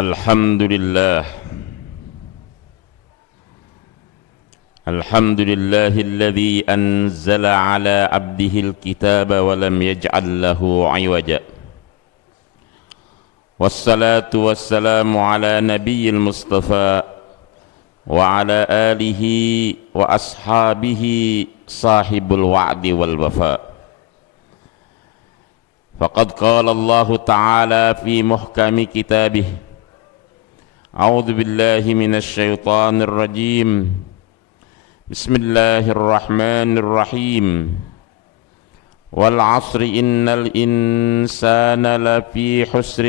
الحمد لله الحمد لله الذي أنزل على عبده الكتاب ولم يجعل له عوجا والصلاة والسلام على نبي المصطفى وعلى آله وأصحابه صاحب الوعد والوفاء. فقد قال الله تعالى في محكم كتابه: أعوذ بالله من الشيطان الرجيم، بسم الله الرحمن الرحيم، والعصر إن الإنسان لفي حسر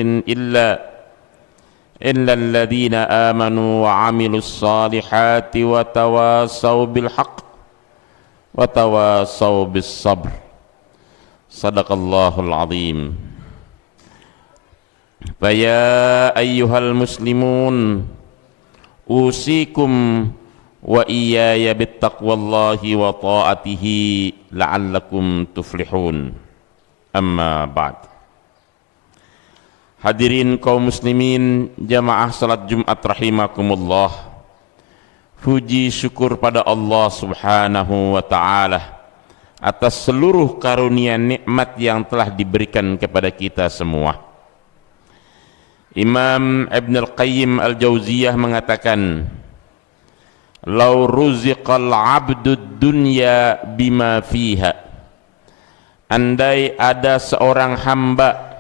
إلا الذين آمنوا وعملوا الصالحات وتواصوا بالحق وتواصوا بالصبر. صدق الله العظيم. فيا أيها المسلمون أوصيكم وإياي بالتقوى الله وطاعته لعلكم تفلحون. أما بعد. Hadirin kaum muslimin jamaah salat Jumat rahimakumullah. Puji syukur pada Allah Subhanahu wa taala atas seluruh karunia nikmat yang telah diberikan kepada kita semua. Imam Ibn Al-Qayyim Al-Jauziyah mengatakan, "Lau ruziqal 'abdud dunya bima fiha." Andai ada seorang hamba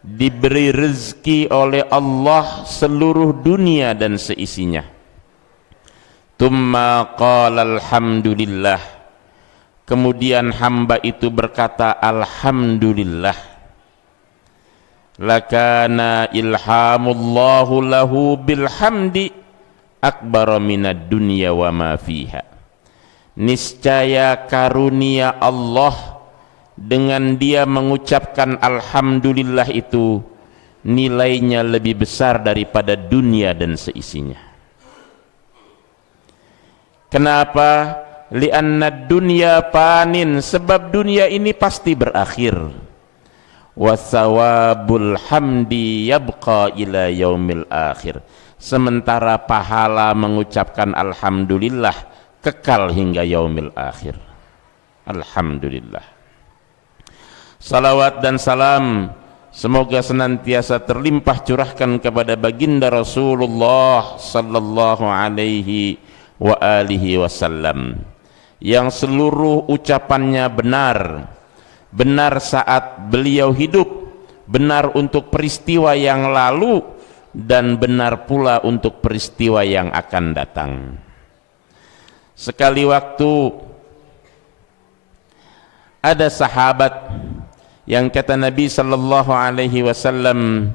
diberi rezeki oleh Allah seluruh dunia dan seisinya, thumma qala alhamdulillah, kemudian hamba itu berkata alhamdulillah, lakana ilhamullahu lahu bilhamdi akbar minad dunya wa ma fiha. Niscaya karunia Allah dengan dia mengucapkan alhamdulillah itu nilainya lebih besar daripada dunia dan seisinya. Kenapa? Li'anna dunya panin, sebab dunia ini pasti berakhir. Wa thawabul hamdi yabqa ila yaumil akhir. Sementara pahala mengucapkan alhamdulillah kekal hingga yaumil akhir. Alhamdulillah. Salawat dan salam semoga senantiasa terlimpah curahkan kepada baginda Rasulullah sallallahu alaihi wa alihi wasallam, yang seluruh ucapannya benar saat beliau hidup, benar untuk peristiwa yang lalu dan benar pula untuk peristiwa yang akan datang. Sekali waktu ada sahabat yang kata Nabi sallallahu alaihi wasallam,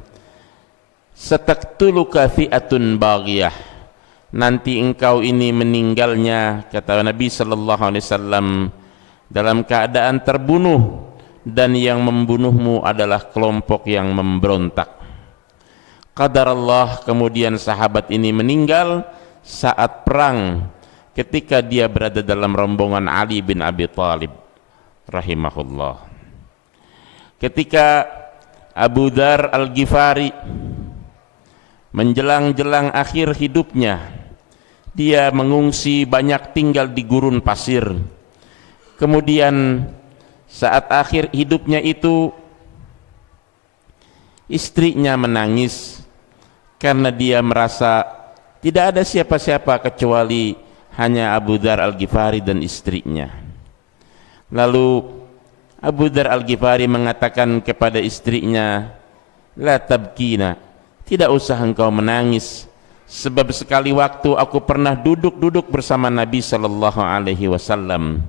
"Sataktuluka fi'atun baghiyah." Nanti engkau ini meninggalnya, kata Nabi sallallahu alaihi wasallam, dalam keadaan terbunuh, dan yang membunuhmu adalah kelompok yang memberontak. Qadar Allah, kemudian sahabat ini meninggal saat perang ketika dia berada dalam rombongan Ali bin Abi Thalib rahimahullah. Ketika Abu Dzar Al-Ghifari menjelang akhir hidupnya, dia mengungsi, banyak tinggal di gurun pasir. Kemudian saat akhir hidupnya itu, istrinya menangis karena dia merasa tidak ada siapa-siapa kecuali hanya Abu Dzar Al-Ghifari dan istrinya. Lalu Abu Dzar Al-Ghifari mengatakan kepada istrinya, "La tabkina, tidak usah engkau menangis, sebab sekali waktu aku pernah duduk bersama Nabi sallallahu alaihi wasallam,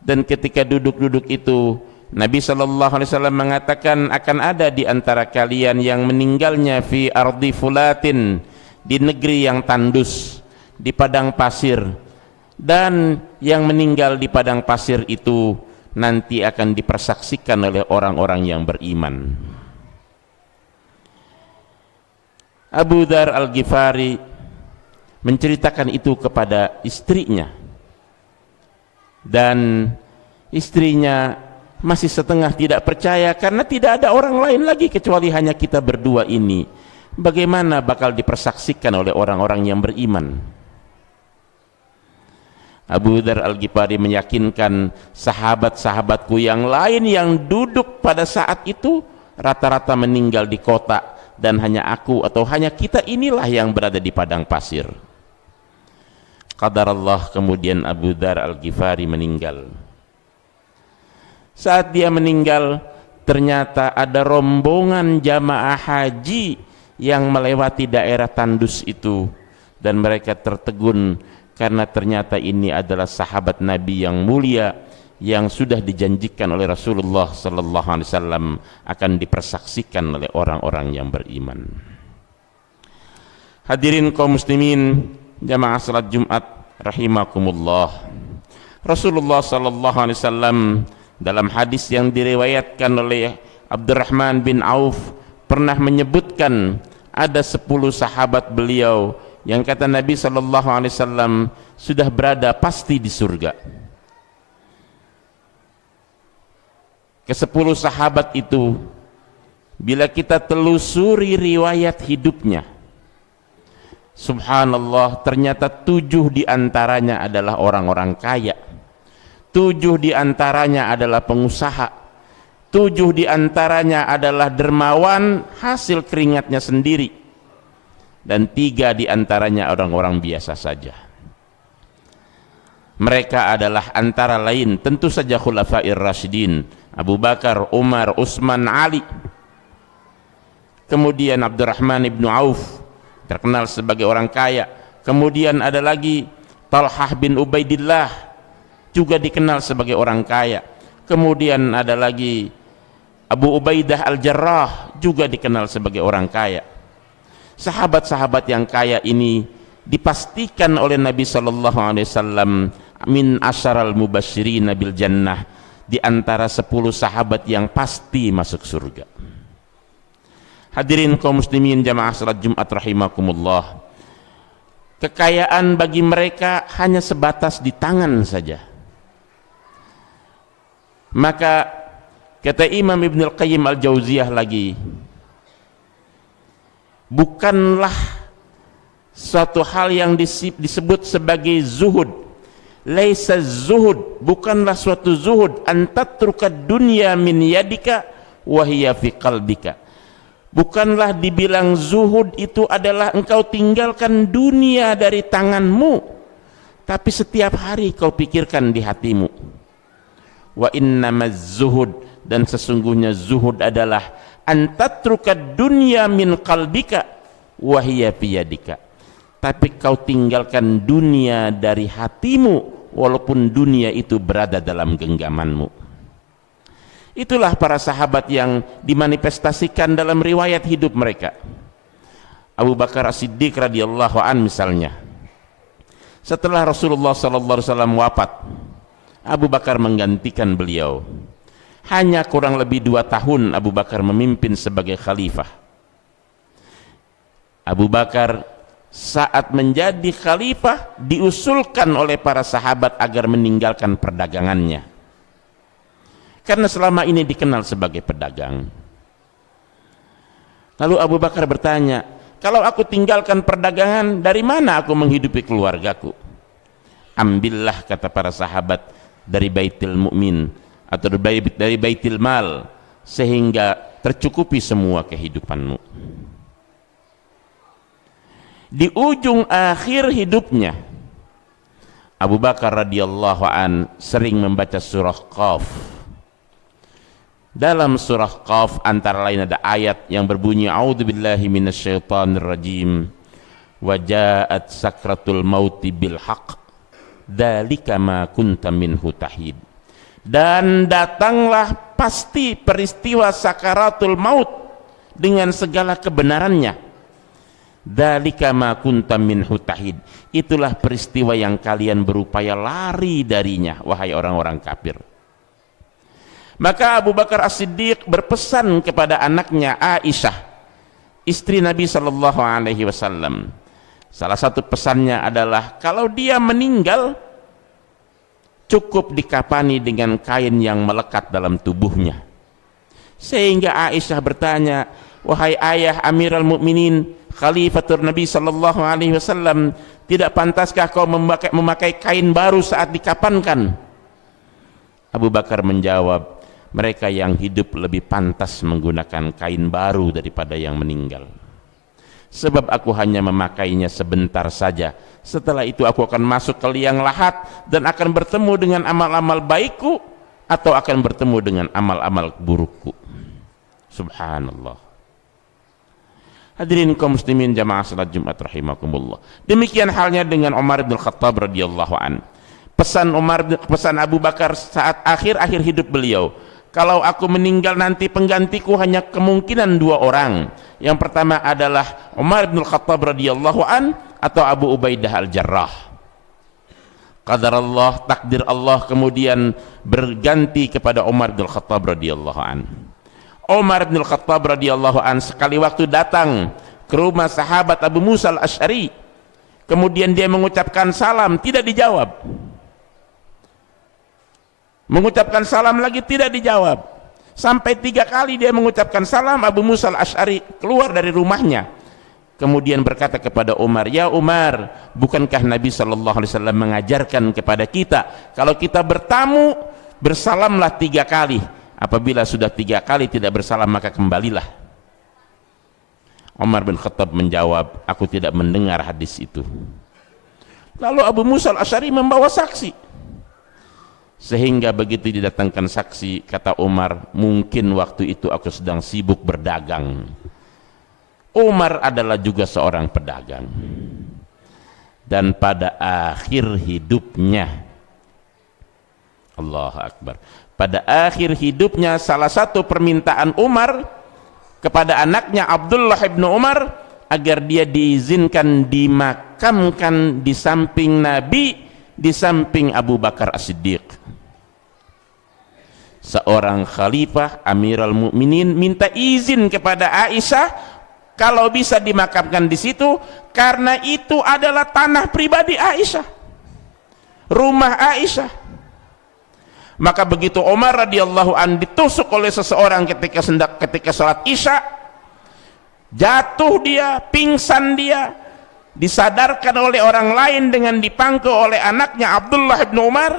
dan ketika duduk itu Nabi sallallahu alaihi wasallam mengatakan akan ada di antara kalian yang meninggalnya fi ardi fulatin, di negeri yang tandus, di padang pasir, dan yang meninggal di padang pasir itu nanti akan dipersaksikan oleh orang-orang yang beriman." Abu Dzar Al-Ghifari menceritakan itu kepada istrinya, dan istrinya masih setengah tidak percaya karena tidak ada orang lain lagi kecuali hanya kita berdua ini. bagaimana bakal dipersaksikan oleh orang-orang yang beriman? Abu Dzar Al-Ghifari meyakinkan sahabat-sahabatku yang lain yang duduk pada saat itu rata-rata meninggal di kota, dan hanya aku atau hanya kita inilah yang berada di padang pasir. Qadarallah, kemudian Abu Dzar Al-Ghifari meninggal. Saat dia meninggal, ternyata ada rombongan jamaah haji yang melewati daerah tandus itu, dan mereka tertegun karena ternyata ini adalah sahabat Nabi yang mulia yang sudah dijanjikan oleh Rasulullah sallallahu alaihi wasallam akan dipersaksikan oleh orang-orang yang beriman. Hadirin kaum muslimin jamaah salat Jumat rahimakumullah. Rasulullah sallallahu alaihi wasallam dalam hadis yang diriwayatkan oleh Abdurrahman bin Auf pernah menyebutkan ada 10 sahabat beliau yang kata Nabi sallallahu alaihi wasallam sudah berada pasti di surga. Ke-10 sahabat itu bila kita telusuri riwayat hidupnya, subhanallah, ternyata 7 diantaranya adalah orang-orang kaya, 7 diantaranya adalah pengusaha, 7 diantaranya adalah dermawan hasil keringatnya sendiri, dan 3 diantaranya orang-orang biasa saja. Mereka adalah antara lain tentu saja Khulafair Rasyidin, Abu Bakar, Umar, Utsman, Ali. Kemudian Abdurrahman ibnu Auf, terkenal sebagai orang kaya. Kemudian ada lagi Talhah bin Ubaidillah, juga dikenal sebagai orang kaya. Kemudian ada lagi Abu Ubaidah Al-Jarrah, juga dikenal sebagai orang kaya. Sahabat-sahabat yang kaya ini dipastikan oleh Nabi sallallahu alaihi wasallam min asyaral mubasyirin bil jannah, di antara 10 sahabat yang pasti masuk surga. Hadirin kaum muslimin jamaah salat Jumat rahimakumullah, kekayaan bagi mereka hanya sebatas di tangan saja. Maka kata Imam Ibn Al-Qayyim Al-Jauziyah lagi, bukanlah suatu hal yang disebut sebagai zuhud, laisa zuhud, bukanlah suatu zuhud antatruka dunya min yadika wa hiya fi qalbika. Bukanlah dibilang zuhud itu adalah engkau tinggalkan dunia dari tanganmu, tapi setiap hari kau pikirkan di hatimu. Wa innamaz zuhud, dan sesungguhnya zuhud adalah antatruka dunya min qalbika wa hiya fi yadika, tapi kau tinggalkan dunia dari hatimu walaupun dunia itu berada dalam genggamanmu. Itulah para sahabat yang dimanifestasikan dalam riwayat hidup mereka. Abu Bakar As-Siddiq radhiyallahu an misalnya, setelah Rasulullah sallallahu alaihi wasallam wafat, Abu Bakar menggantikan beliau. Hanya kurang lebih 2 tahun Abu Bakar memimpin sebagai khalifah. Abu Bakar saat menjadi khalifah diusulkan oleh para sahabat agar meninggalkan perdagangannya, karena selama ini dikenal sebagai pedagang. Lalu Abu Bakar bertanya, kalau aku tinggalkan perdagangan, dari mana aku menghidupi keluargaku? Ambillah, kata para sahabat, dari baitil mu'min atau dari baitil mal, sehingga tercukupi semua kehidupanmu. Di ujung akhir hidupnya, Abu Bakar radhiyallahu an sering membaca surah Qaf. Dalam surah Qaf antara lain ada ayat yang berbunyi a'udzubillahi minasyaitonir rajim wa ja'at sakratul mauti bil haqq dzalika ma kunta minhu tahid, dan datanglah pasti peristiwa sakaratul maut dengan segala kebenarannya. Dzalika ma kunta minhu tahid, itulah peristiwa yang kalian berupaya lari darinya, wahai orang-orang kafir. Maka Abu Bakar As-Siddiq berpesan kepada anaknya Aisyah, istri Nabi sallallahu alaihi wasallam. Salah satu pesannya adalah kalau dia meninggal cukup dikafani dengan kain yang melekat dalam tubuhnya. Sehingga Aisyah bertanya, wahai ayah Amirul Mukminin, Khalifatur Nabi sallallahu alaihi wasallam, tidak pantaskah kau memakai kain baru saat dikafankan? Abu Bakar menjawab, mereka yang hidup lebih pantas menggunakan kain baru daripada yang meninggal. Sebab aku hanya memakainya sebentar saja. Setelah itu aku akan masuk ke liang lahat dan akan bertemu dengan amal-amal baikku atau akan bertemu dengan amal-amal burukku. Subhanallah. Hadirin kaum muslimin jamaah salat Jumat rahimakumullah. Demikian halnya dengan Umar bin Khattab radhiyallahu an. Pesan Abu Bakar saat akhir-akhir hidup beliau, kalau aku meninggal nanti penggantiku hanya kemungkinan dua orang. Yang pertama adalah Umar bin Khattab radhiyallahu an atau Abu Ubaidah al-Jarrah. Qadarullah, takdir Allah kemudian berganti kepada Umar bin Khattab radhiyallahu an. Umar bin Khattab radhiyallahu an sekali waktu datang ke rumah sahabat Abu Musa al-Asy'ari, kemudian dia mengucapkan salam, tidak dijawab. Mengucapkan salam lagi, tidak dijawab. Sampai 3 kali dia mengucapkan salam, Abu Musa al-Asy'ari keluar dari rumahnya, kemudian berkata kepada Umar, ya Umar, bukankah Nabi SAW mengajarkan kepada kita, kalau kita bertamu bersalamlah 3 kali, apabila sudah 3 kali tidak bersalam maka kembalilah. Umar bin Khattab menjawab, aku tidak mendengar hadis itu. Lalu Abu Musa al-Asy'ari membawa saksi, sehingga begitu didatangkan saksi, kata Umar, mungkin waktu itu aku sedang sibuk berdagang. Umar adalah juga seorang pedagang, dan pada akhir hidupnya, Allahu Akbar, pada akhir hidupnya salah satu permintaan Umar kepada anaknya Abdullah ibn Umar agar dia diizinkan dimakamkan di samping Nabi, di samping Abu Bakar As-Siddiq. Seorang khalifah Amirul Mukminin minta izin kepada Aisyah kalau bisa dimakamkan di situ, karena itu adalah tanah pribadi Aisyah, rumah Aisyah. Maka begitu Umar radhiyallahu an ditusuk oleh seseorang ketika salat Isya, jatuh dia, pingsan dia, disadarkan oleh orang lain dengan dipangku oleh anaknya Abdullah ibn Umar.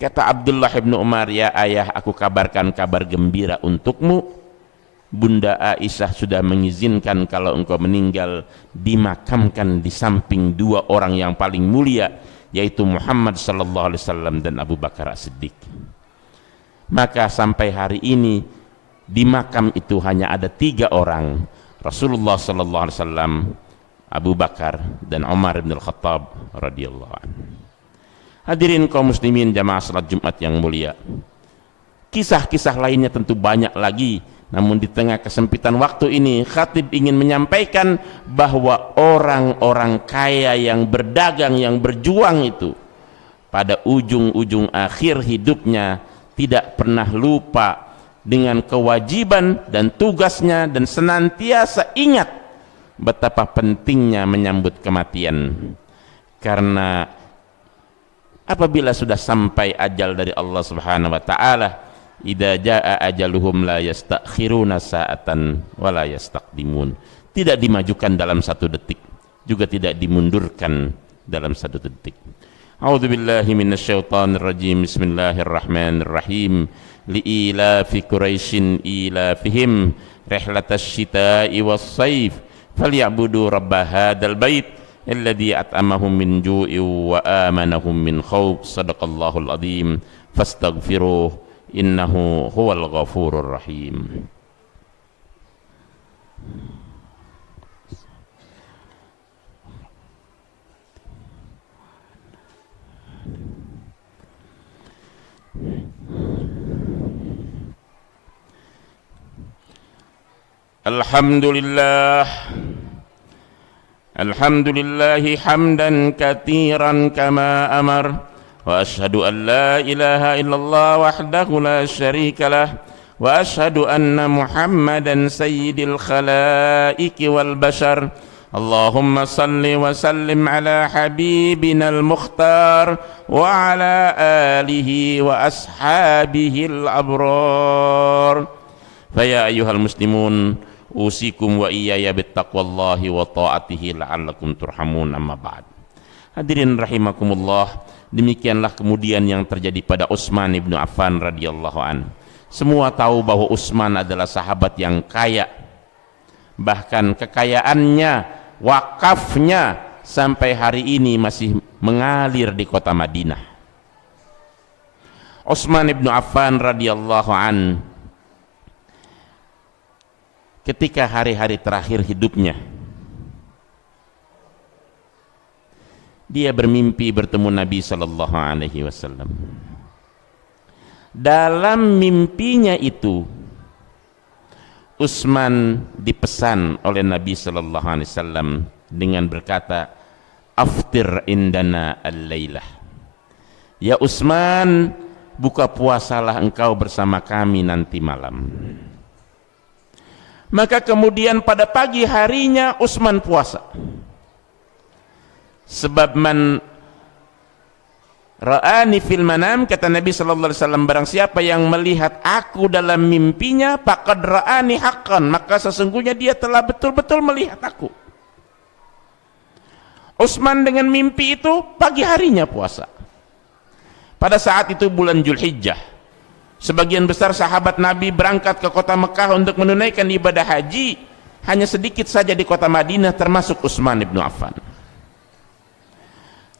Kata Abdullah ibn Umar, ya ayah, aku kabarkan kabar gembira untukmu, Bunda Aisyah sudah mengizinkan kalau engkau meninggal dimakamkan di samping 2 orang yang paling mulia, yaitu Muhammad sallallahu alaihi wasallam dan Abu Bakar As-Siddiq. Maka sampai hari ini di makam itu hanya ada 3 orang, Rasulullah sallallahu alaihi wasallam, Abu Bakar dan Umar bin Khattab radhiyallahu anhu. Hadirin kaum muslimin jamaah salat Jumat yang mulia, kisah-kisah lainnya tentu banyak lagi, namun di tengah kesempitan waktu ini khatib ingin menyampaikan bahwa orang-orang kaya yang berdagang, yang berjuang itu pada ujung-ujung akhir hidupnya tidak pernah lupa dengan kewajiban dan tugasnya, dan senantiasa ingat betapa pentingnya menyambut kematian. Karena apabila sudah sampai ajal dari Allah Subhanahu wa taala, idza jaa ajaluhum la yastakhiruna sa'atan wa la yastaqdimun. Tidak dimajukan dalam 1 detik, juga tidak dimundurkan dalam 1 detik. A'udzu billahi minasyaitonir rajim. Bismillahirrahmanirrahim. Liilafi Quraisyin ilafihim rihlatasy syita'i was-saif falyabudu rabb hadzal bait alladzi at'amahum min ju'in wa amanahum min khauf. Shadaqallahul azim. Fastaghfiruh innahu huwal ghafurur rahim. Alhamdulillah, alhamdulillahi hamdan katsiran kama amar, wa ashhadu an la ilaha illallah wahdahu la syarika lah, wa ashhadu anna Muhammadan sayyidil khalaiqi wal bashar. Allahumma salli wa sallim ala habibina al-mukhtar wa ala alihi wa ashabihi al-abrar. Fa ya ayyuhal muslimun usikum wa iyaya bittaqwallahi wa ta'atihi la'allakum turhamun, amma ba'd. Hadirin rahimakumullah, demikianlah kemudian yang terjadi pada Utsman ibnu Affan radhiyallahu an. Semua tahu bahwa Utsman adalah sahabat yang kaya, bahkan kekayaannya, wakafnya sampai hari ini masih mengalir di kota Madinah. Utsman ibnu Affan radhiyallahu an ketika hari-hari terakhir hidupnya, dia bermimpi bertemu Nabi sallallahu alaihi wasallam. Dalam mimpinya itu, Utsman dipesan oleh Nabi sallallahu alaihi wasallam dengan berkata, "Aftir indana al-lailah." Ya Utsman, buka puasalah engkau bersama kami nanti malam. Maka kemudian pada pagi harinya Utsman puasa. Sebab man ra'ani fil manam, kata Nabi sallallahu alaihi wasallam, barang siapa yang melihat aku dalam mimpinya, faqad ra'ani haqqan, maka sesungguhnya dia telah betul-betul melihat aku. Utsman dengan mimpi itu pagi harinya puasa. Pada saat itu bulan Dzulhijjah. Sebagian besar sahabat Nabi berangkat ke kota Mekah untuk menunaikan ibadah haji, hanya sedikit saja di kota Madinah termasuk Utsman ibnu Affan.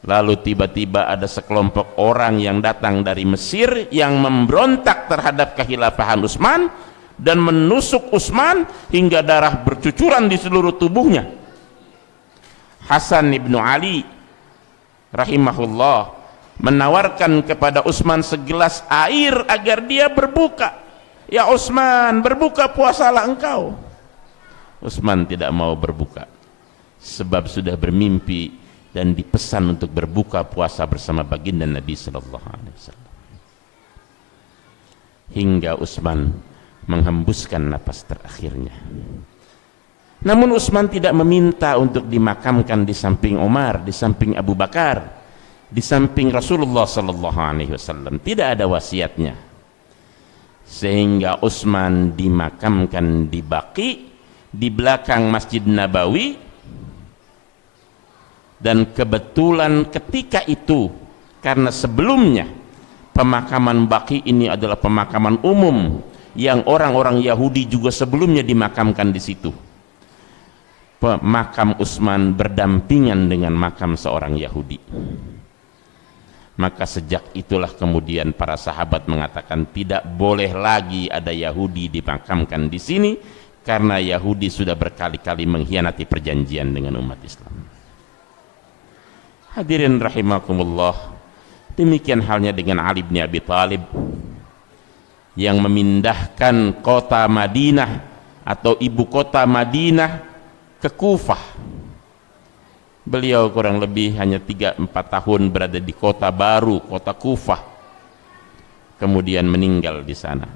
Lalu tiba-tiba ada sekelompok orang yang datang dari Mesir yang memberontak terhadap kekhilafahan Utsman dan menusuk Utsman hingga darah bercucuran di seluruh tubuhnya. Hasan ibnu Ali rahimahullah menawarkan kepada Utsman segelas air agar dia berbuka. Ya Utsman, berbuka puasalah engkau. Utsman tidak mau berbuka sebab sudah bermimpi dan dipesan untuk berbuka puasa bersama baginda Nabi sallallahu alaihi wasallam. Hingga Utsman menghembuskan napas terakhirnya. Namun Utsman tidak meminta untuk dimakamkan di samping Umar, di samping Abu Bakar, di samping Rasulullah sallallahu alaihi wasallam. Tidak ada wasiatnya. Sehingga Utsman dimakamkan di Baqi, di belakang Masjid Nabawi. Dan kebetulan ketika itu, karena sebelumnya pemakaman Baqi ini adalah pemakaman umum yang orang-orang Yahudi juga sebelumnya dimakamkan di situ. Makam Utsman berdampingan dengan makam seorang Yahudi. Maka sejak itulah kemudian para sahabat mengatakan tidak boleh lagi ada Yahudi dimakamkan di sini, karena Yahudi sudah berkali-kali mengkhianati perjanjian dengan umat Islam. Hadirin rahimakumullah, demikian halnya dengan Ali bin Abi Thalib yang memindahkan kota Madinah atau ibu kota Madinah ke Kufah. Beliau kurang lebih hanya 3-4 tahun berada di kota baru, kota Kufah, kemudian meninggal di sana.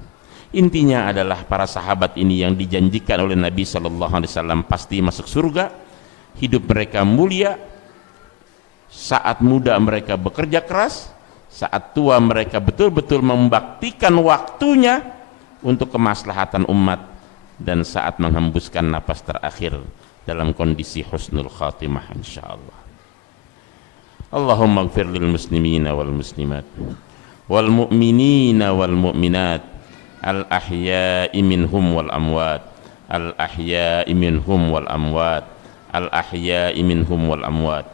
Intinya adalah para sahabat ini yang dijanjikan oleh Nabi sallallahu alaihi wasallam pasti masuk surga, hidup mereka mulia, saat muda mereka bekerja keras, saat tua mereka betul-betul membaktikan waktunya untuk kemaslahatan umat, dan saat menghembuskan napas terakhir dalam kondisi husnul khatimah insyaallah. Allahumma ighfir lil muslimina wal muslimat wal mu'minina wal mu'minat al ahya'i minhum wal amwat, al ahya'i minhum wal amwat, al ahya'i minhum wal amwat.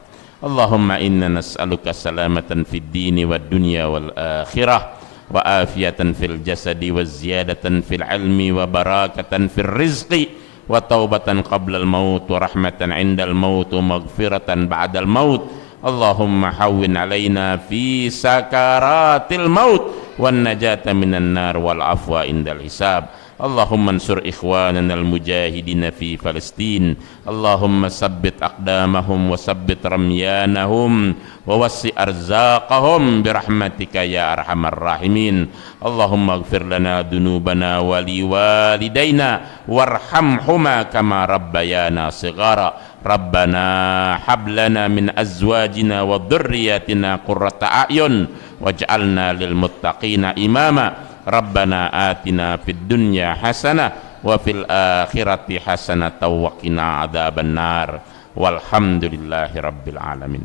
Allahumma inna nas'aluka salamatan fid dini wad dunya wal akhirah wa afiyatan fil jasadi wa ziyadatan fil ilmi wa barakatan fil rizqi wa taubatan qabla al maut wa rahmatan inda al maut wa maghfiratan ba'da al maut. Allahumma hawwin alaina fi sakaratil maut wan najata minan nar wal afwa indal hisab. Allahumma ansur ikhwanana al-mujahidina fi Palestin. Allahumma sabbit aqdamahum wa sabbit ramyanahum wa wassi arzaqahum birahmatika ya arhamar rahimin. Allahumma ighfir lana dunubana wa liwalidayna warhamhuma kama rabbayana shighara. Rabbana hab lana min azwajina wa dhurriyyatina qurrata a'yun waj'alna lil muttaqina imama. Rabbana atina fid dunya hasanah wa fil akhirati hasanah wa qina adzabannar. Walhamdulillahi rabbil alamin.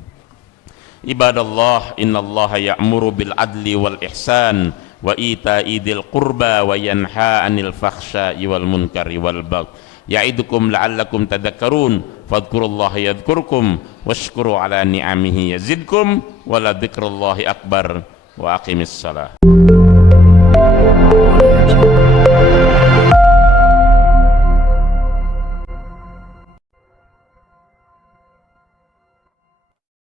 Ibadallah, innallaha ya'muru bil adli wal ihsan wa ita'i dzil qurba wa yanha 'anil fakhsya'i wal munkari wal baghi ya'idukum la'allakum tadhakkarun fadhkurullaha yadhkurkum washkuru 'ala ni'amihi yazidkum wa la dzikrullahi akbar wa aqimis salah.